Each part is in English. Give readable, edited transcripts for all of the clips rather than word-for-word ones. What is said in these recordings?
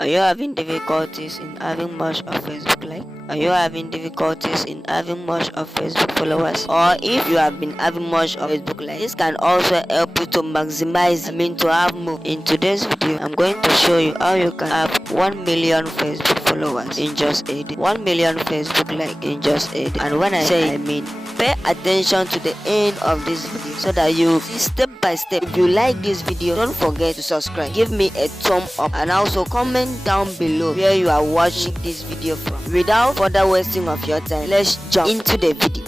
Are you having difficulties in having much of Facebook like? Are you having difficulties in having much of Facebook followers? Or if you have been having much of Facebook like, this can also help you to maximize, to have more. In today's video, I'm going to show you how you can have 1 million Facebook followers in just a day. 1 million Facebook like in just a day. And when I say I mean, pay attention to the end of this video so that you see step by step. If you like this video, don't forget to subscribe, give me a thumb up, and also comment down below where you are watching this video from. Without further wasting of your time, let's jump into the video.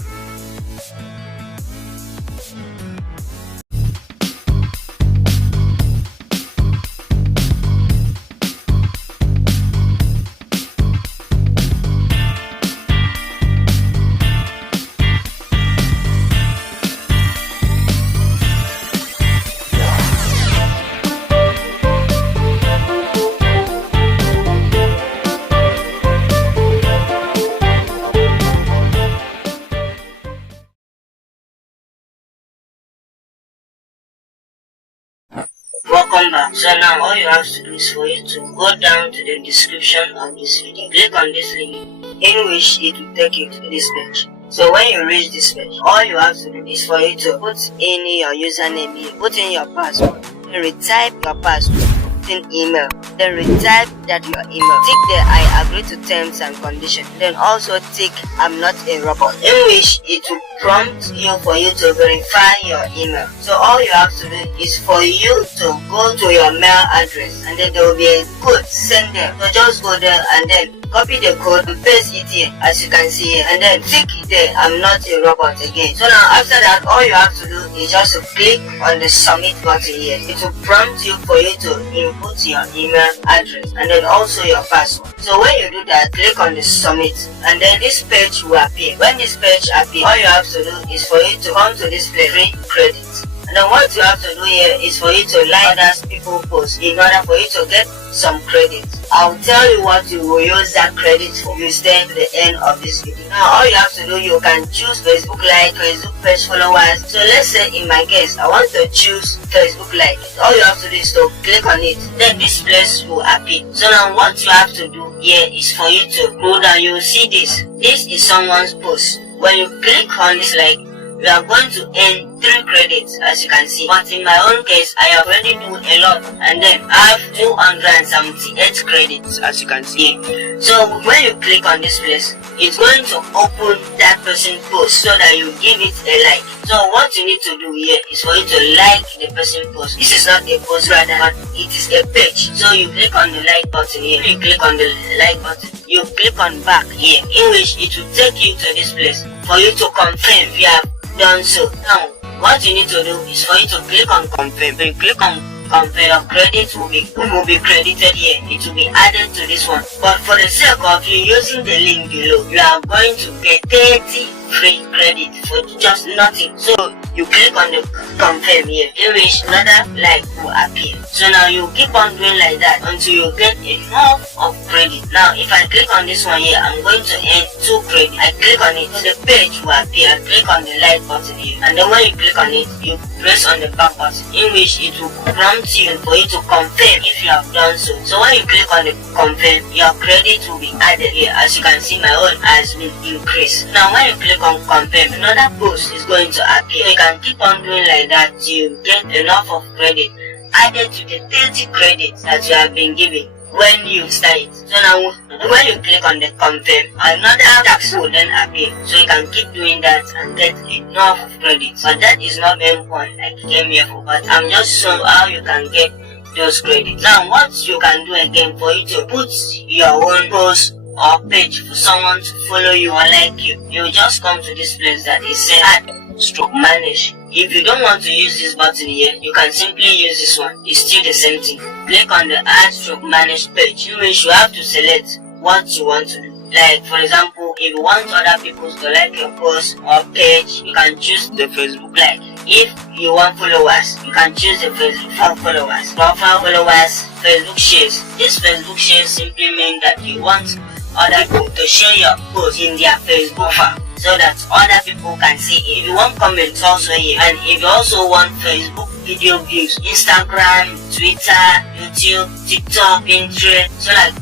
Welcome back. So now all you have to do is for you to go down to the description of this video. Click on this link in which it will take you to this page. So when you reach this page, all you have to do is for you to put in your username here, put in your password, then retype your password, put in email, then retype that your email. Tick the I agree to terms and conditions, then also tick I'm not a robot, in which it will prompt you for you to verify your email. So all you have to do is for you to go to your mail address, and then there will be a code Xender. So just go there and then copy the code and paste it here as you can see here, and then tick there I'm not a robot again. So now after that, all you have to do is just to click on the submit button here. It will prompt you for you to input your email address and then also your password. So when you do that, click on the submit, and then this page will appear. When this page appears, all you have to do is for you to come to this place, free credits. And then what you have to do here is for you to like other people's posts in order for you to get some credits. I'll tell you what you will use that credit for. You stay to the end of this video. Now all you have to do, you can choose Facebook like, Facebook page followers. So let's say in my case, I want to choose Facebook like. All you have to do is to click on it. Then this place will appear. So now what you have to do here is for you to go down. You will see this. This is someone's post. When you click on this like, you are going to earn 3 credits as you can see. But in my own case, I have already do a lot, and then I have 278 credits as you can see. So when you click on this place, it's going to open that person's post so that you give it a like. So what you need to do here is for you to like the person's post. This is not a post rather, but it is a page. So you click on the like button here. You click on the like button, you click on back here, in which it will take you to this place for you to confirm you have done so. Now what you need to do is for you to click on confirm. When you click on confirm, your credit will be credited here. It will be added to this one. But for the sake of you using the link below, you are going to get 30 free credit for just nothing. So you click on the confirm here, in which another like will appear. So now you keep on doing like that until you get enough of credit. Now if I click on this one here, I'm going to earn 2 credit. I click on it, the page will appear. I click on the like button here, and then when you click on it, you press on the back button, in which it will prompt you for you to confirm if you have done so. So when you click on the confirm, your credit will be added here. As you can see, my own has been increased. Now when you click on confirm, another post is going to appear. You can keep on doing like that till you get enough of credit added to the 30 credits that you have been given when you start it. So now when you click on the confirm, another tax will then appear. So you can keep doing that and get enough of credits. But that is not main point I came here for, but I'm just showing how you can get those credits. Now what you can do again for you to put your own post or page for someone to follow you or like you, you just come to this place that is said add stroke manage. If you don't want to use this button here, you can simply use this one. It's still the same thing. Click on the add stroke manage page, in which you have to select what you want to do. Like for example, if you want other people to like your post or page, you can choose the Facebook like. If you want followers, you can choose the Facebook followers. Profile followers, Facebook shares. This Facebook shares simply mean that you want other people to share your post in their Facebook profile so that other people can see it. If you want comments also here, and if you also want Facebook video views. Instagram, Twitter, YouTube, TikTok, Pinterest. So like,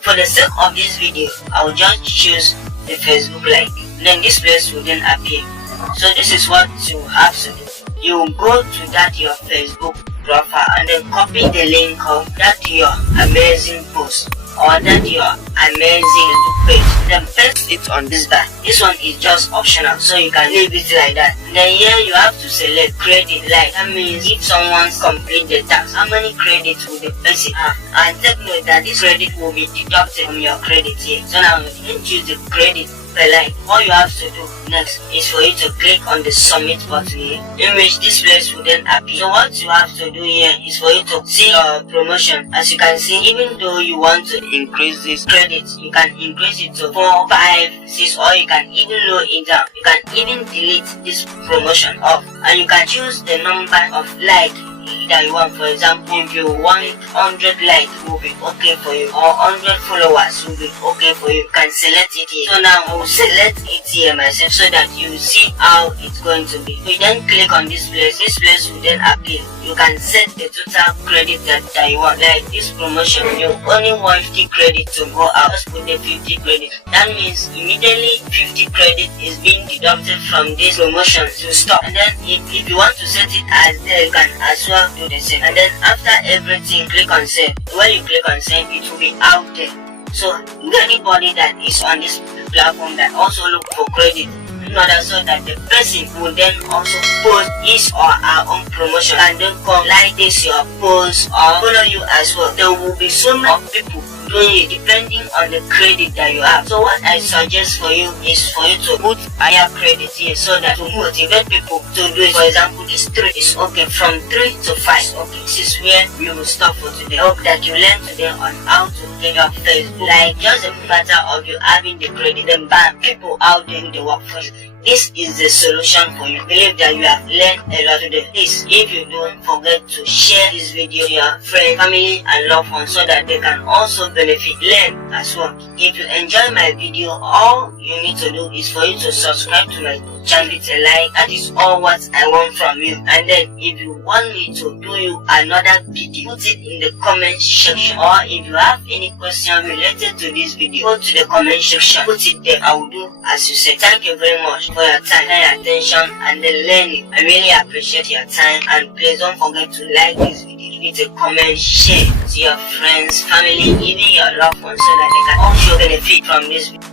for the sake of this video, I will just choose the Facebook like. Then this place will then appear. So this is what you have to do. You go to that your Facebook profile and then copy the link of that your amazing post or that your amazing page. Then paste it on this bar. This one is just optional, so you can leave it like that. Then here you have to select credit like. That means if someone's complete the task, how many credits will the person have? And take note that this credit will be deducted from your credit here. So now you can choose the credit per like. All you have to do next is for you to click on the submit button here, in which this place will then appear. So what you have to do here is for you to see your promotion. As you can see, even though you want to increase this credit, you can increase it to 4, 5, 6, or you can even lower it down. You can even delete this promotion off, and you can choose the number of like that you want. For example, if you want 100 likes will be okay for you, or 100 followers will be okay for you, you can select it here. So now I will select it here myself so that you see how it's going to be. You then click on this place will then appear. You can set the total credit that you want. Like this promotion, you only want 50 credit to go out. Just put the 50 credit. That means immediately 50 credit is being deducted from this promotion to stop. And then if you want to set it as there, you can as well do the same. And then after everything, click on save. When you click on save, it will be out there. So anybody that is on this platform that also look for credit, in order so that the person will then also post his or her own promotion and then come like this your post or follow you as well. There will be so many people doing it depending on the credit that you have. So what I suggest for you is for you to put higher credit here so that to motivate people to do it. For example, this 3 is okay, from 3 to 5. Okay, this is where we will stop for today. I hope that you learn today on how to get your Facebook. Like just a matter of you having the credit, then bam, people out there in the workforce. This is the solution for you. Believe that you have learned a lot today. Please, if you don't forget to share this video to your friends, family and loved ones so that they can also benefit, learn as well. If you enjoy my video, all you need to do is for you to subscribe to my channel with a like. That is all what I want from you. And then if you want me to do you another video, put it in the comment section. Or if you have any question related to this video, go to the comment section, put it there. I will do as you say. Thank you very much for your time and attention and the learning. I really appreciate your time, and please don't forget to like this video, leave a comment, share to your friends, family, even your loved ones so that they can also benefit from this video.